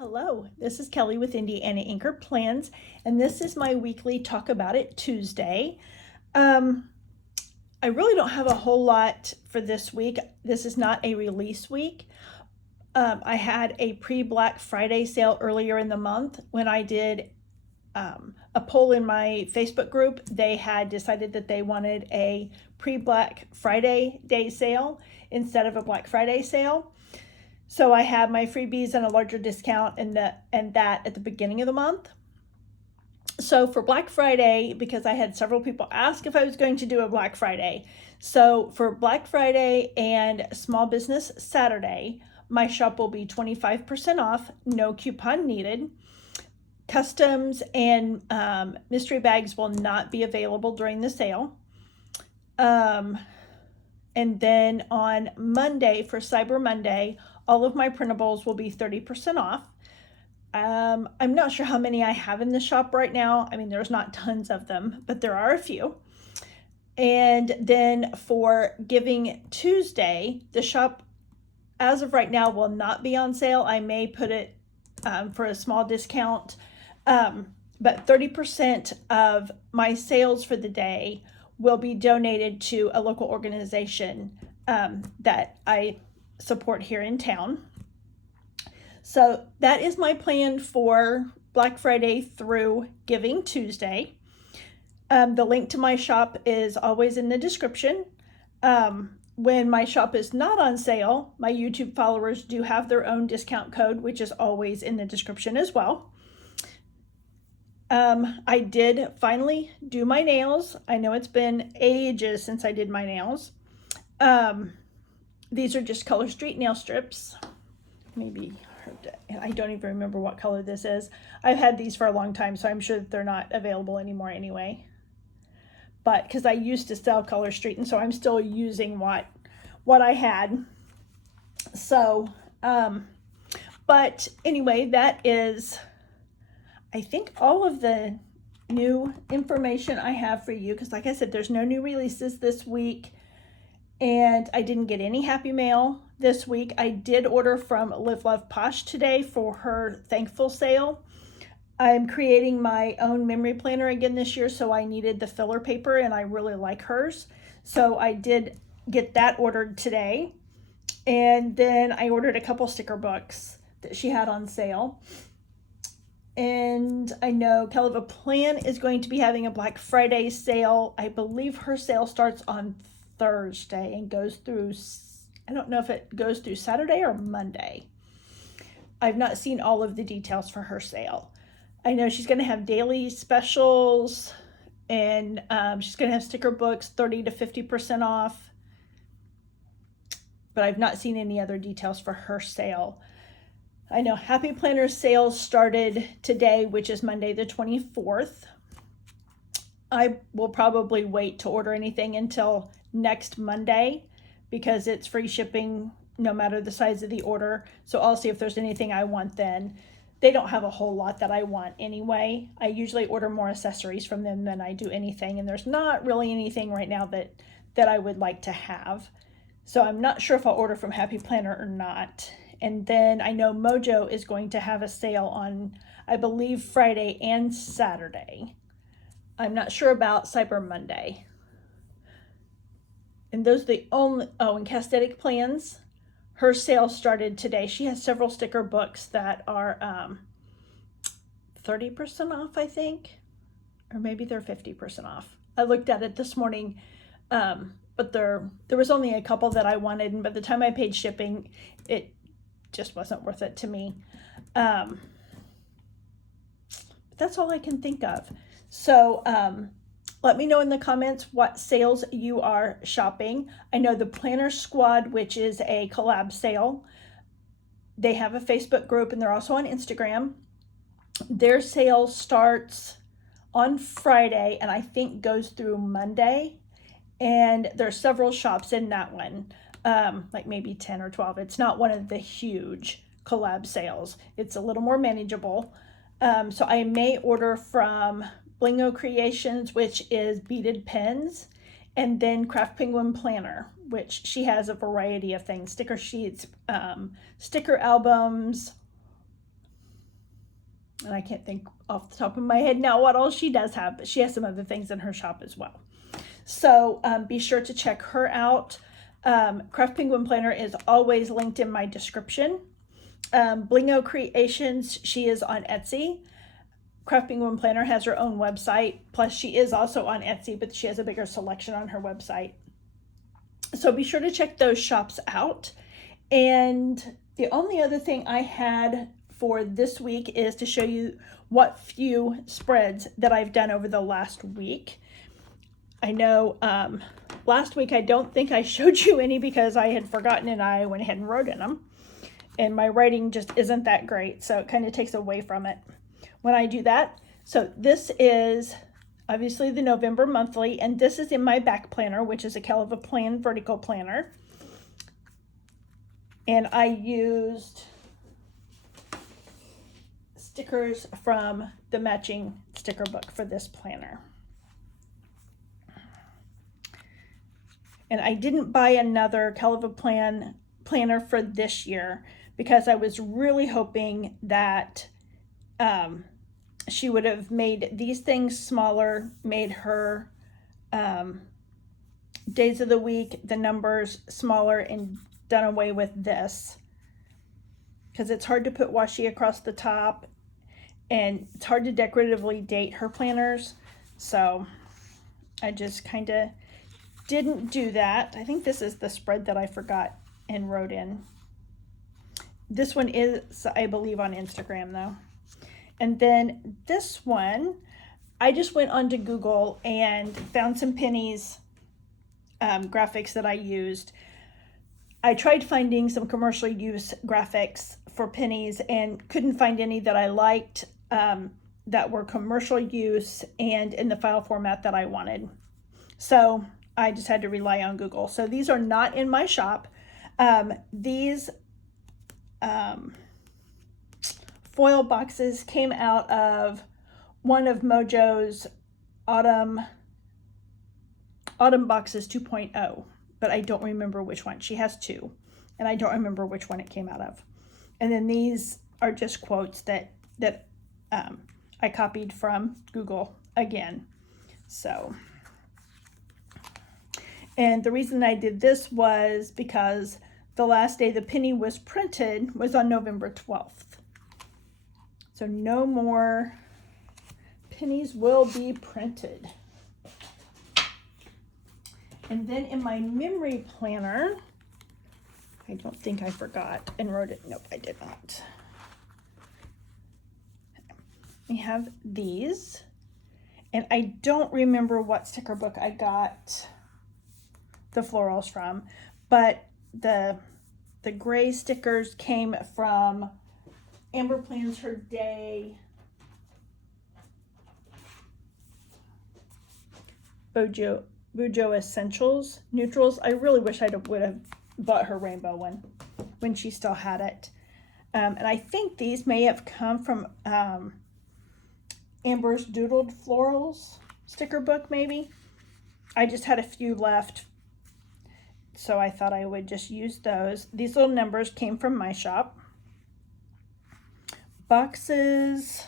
Hello, this is Kelly with Indiana Anchor Plans, and this is my weekly Talk About It Tuesday. Um, I really don't have a whole lot for this week. This is not a release week. I had a pre-Black Friday sale earlier in the month when I did a poll in my Facebook group. They had decided that they wanted a pre-Black Friday day sale instead of a Black Friday sale. So I have my freebies and a larger discount and that at the beginning of the month. So for Black Friday, because I had several people ask if I was going to do a Black Friday. So for Black Friday and Small Business Saturday, my shop will be 25% off, no coupon needed. Customs and mystery bags will not be available during the sale. And then on Monday, for Cyber Monday, all of my printables will be 30% off. I'm not sure how many I have in the shop right now. I mean, there's not tons of them, but there are a few. And then for Giving Tuesday, the shop, as of right now, will not be on sale. I may put it for a small discount, but 30% of my sales for the day will be donated to a local organization that I support here in town. So that is my plan for Black Friday through Giving Tuesday. The link to my shop is always in the description. When my shop is not on sale, my YouTube followers do have their own discount code, which is always in the description as well. I did finally do my nails. I know it's been ages since I did my nails. These are just Color Street nail strips. Maybe, I don't even remember what color this is. I've had these for a long time, so I'm sure that they're not available anymore anyway. But because I used to sell Color Street, and so I'm still using what I had. So, but anyway, that is, I think, all of the new information I have for you, because like I said, there's no new releases this week, and I didn't get any Happy Mail this week. I did order from Live Love Posh today for her Thankful sale. I'm creating my own memory planner again this year, so I needed the filler paper, and I really like hers. So I did get that ordered today. And then I ordered a couple sticker books that she had on sale. And I know Kelly Plan is going to be having a Black Friday sale. I believe her sale starts on Thursday and goes through, I don't know if it goes through Saturday or Monday. I've not seen all of the details for her sale. I know she's going to have daily specials, and she's going to have sticker books 30 to 50% off. But I've not seen any other details for her sale. I know Happy Planner sales started today, which is Monday the 24th. I will probably wait to order anything until next Monday because it's free shipping no matter the size of the order. So I'll see if there's anything I want then. They don't have a whole lot that I want anyway. I usually order more accessories from them than I do anything, and there's not really anything right now that I would like to have. So I'm not sure if I'll order from Happy Planner or not. And then I know Mojo is going to have a sale on, I believe, Friday and Saturday. I'm not sure about Cyber Monday. And those are the only, and Castetic Plans, her sale started today. She has several sticker books that are 30% off, I think. Or maybe they're 50% off. I looked at it this morning, but there was only a couple that I wanted. And by the time I paid shipping, it just wasn't worth it to me. But that's all I can think of. So let me know in the comments what sales you are shopping. I know the Planner Squad, which is a collab sale, they have a Facebook group, and they're also on Instagram. Their sale starts on Friday and I think goes through Monday. And there's several shops in that one. Like maybe 10 or 12. It's not one of the huge collab sales. It's a little more manageable. So I may order from Blingo Creations, which is beaded pens, and then Craft Penguin Planner, which she has a variety of things, sticker sheets, sticker albums, And I can't think off the top of my head now what all she does have, but she has some other things in her shop as well. So be sure to check her out. Craft Penguin Planner is always linked in my description. Blingo Creations, she is on Etsy. Craft Penguin Planner has her own website, plus she is also on Etsy, but she has a bigger selection on her website. So be sure to check those shops out. And the only other thing I had for this week is to show you what few spreads that I've done over the last week. I know last week I don't think I showed you any because I had forgotten and I went ahead and wrote in them. And my writing just isn't that great, so it kind of takes away from it when I do that. So this is obviously the November monthly, and this is in my back planner, which is a Calva Plan vertical planner. And I used stickers from the matching sticker book for this planner. And I didn't buy another Calva planner for this year because I was really hoping that she would have made these things smaller, made her days of the week, the numbers smaller, and done away with this. Because it's hard to put washi across the top, and it's hard to decoratively date her planners. So I just kind of didn't do that. I think this is the spread that I forgot and wrote in. This one is, I believe, on Instagram though. And then this one, I just went onto Google and found some pennies graphics that I used. I tried finding some commercial use graphics for pennies and couldn't find any that I liked that were commercial use and in the file format that I wanted. So I just had to rely on Google. So these are not in my shop. These foil boxes came out of one of Mojo's Autumn Boxes 2.0, but I don't remember which one. She has two, and I don't remember which one it came out of. And then these are just quotes that I copied from Google again. So, and the reason I did this was because the last day the penny was printed was on November 12th. So no more pennies will be printed. And then in my memory planner, I don't think I forgot and wrote it. Nope, I did not. We have these, and I don't remember what sticker book I got the florals from, but the gray stickers came from Amber Plans Her Day, Bujo Essentials Neutrals. I really wish I would have bought her rainbow one when she still had it. And I think these may have come from Amber's Doodled Florals sticker book, maybe. I just had a few left, so I thought I would just use those. These little numbers came from my shop. Boxes,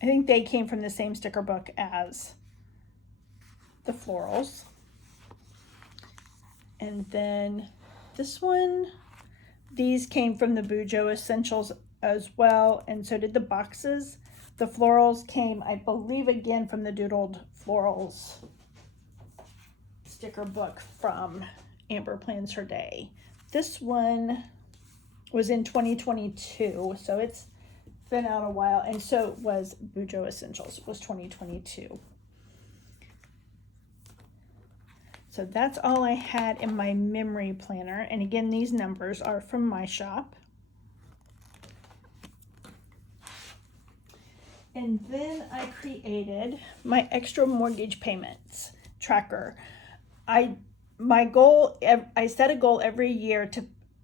I think they came from the same sticker book as the florals. And then this one, these came from the Bujo Essentials as well, and so did the boxes. The florals came, I believe, again from the Doodled Florals sticker book from Amber Plans Her Day. This one was in 2022, so it's been out a while, and so was Bujo Essentials. It was 2022. So that's all I had in my memory planner, and again, these numbers are from my shop. And then I created my extra mortgage payments tracker. I set a goal every year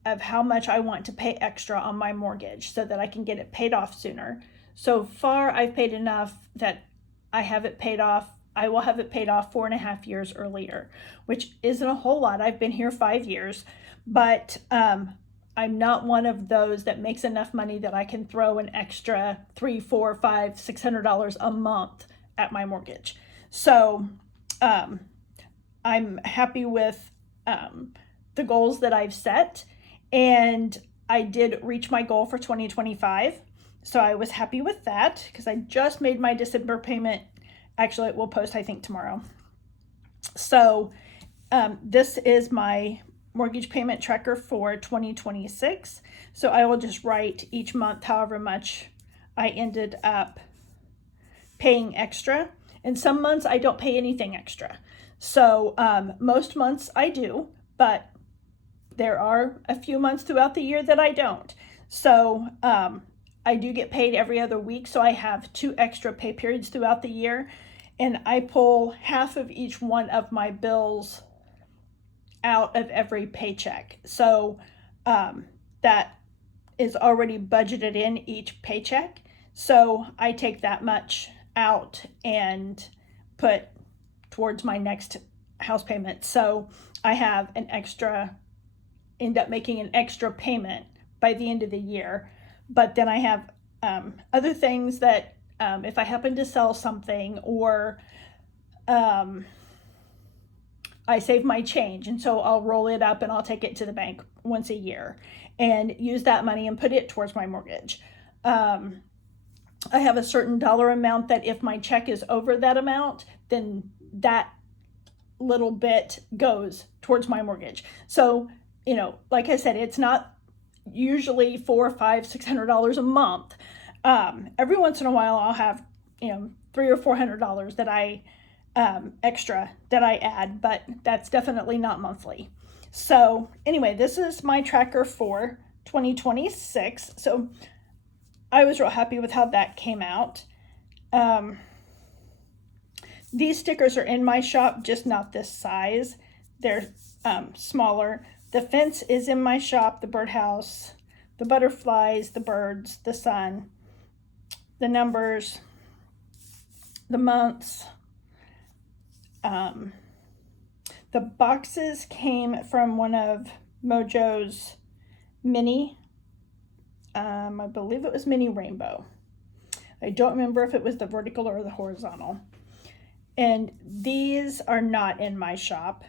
of how much I want to pay extra on my mortgage so that I can get it paid off sooner. So far, I've paid enough that I have it paid off. I will have it paid off 4.5 years earlier, which isn't a whole lot. I've been here 5 years, but I'm not one of those that makes enough money that I can throw an extra $300, $400, $500, $600 a month at my mortgage. So I'm happy with the goals that I've set, and I did reach my goal for 2025. So I was happy with that because I just made my December payment. Actually, it will post, I think, tomorrow. So this is my mortgage payment tracker for 2026. So I will just write each month however much I ended up paying extra. And some months I don't pay anything extra. So most months I do, but there are a few months throughout the year that I don't. So I do get paid every other week. So I have 2 extra pay periods throughout the year. And I pull half of each one of my bills out of every paycheck. So that is already budgeted in each paycheck. So I take that much out and put towards my next house payment. So I have an extra, end up making an extra payment by the end of the year. But then I have other things that if I happen to sell something, or I save my change, and so I'll roll it up and I'll take it to the bank once a year and use that money and put it towards my mortgage. I have a certain dollar amount that if my check is over that amount, then that little bit goes towards my mortgage. So, you know, like I said, it's not usually $400, $500, $600 a month. Every once in a while I'll have, you know, $300 or $400 that I extra that I add, but that's definitely not monthly. So anyway, this is my tracker for 2026. So I was real happy with how that came out. These stickers are in my shop, just not this size. They're smaller. The fence is in my shop, the birdhouse, the butterflies, the birds, the sun, the numbers, the months. The boxes came from one of Mojo's mini, I believe it was mini rainbow. I don't remember if it was the vertical or the horizontal. And these are not in my shop.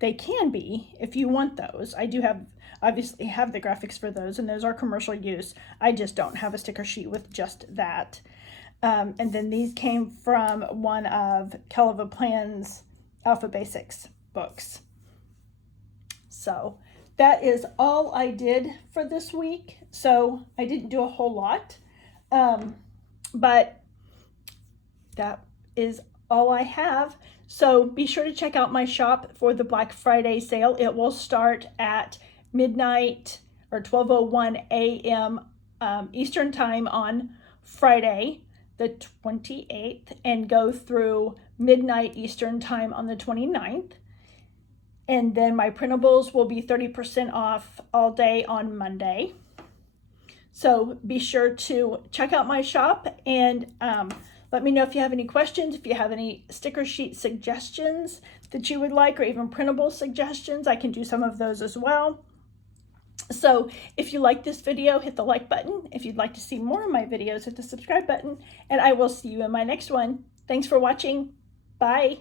They can be if you want those. I do have, obviously have the graphics for those, and those are commercial use. I just don't have a sticker sheet with just that. And then these came from one of Kelva Plan's Alpha Basics books. So that is all I did for this week. So I didn't do a whole lot, but that is all I have. So be sure to check out my shop for the Black Friday sale. It will start at midnight or 12:01 a.m. Eastern time on Friday, the 28th, and go through midnight Eastern time on the 29th. And then my printables will be 30% off all day on Monday. So be sure to check out my shop, and let me know if you have any questions, if you have any sticker sheet suggestions that you would like, or even printable suggestions. I can do some of those as well. So if you like this video, hit the like button. If you'd like to see more of my videos, hit the subscribe button, and I will see you in my next one. Thanks for watching. Bye.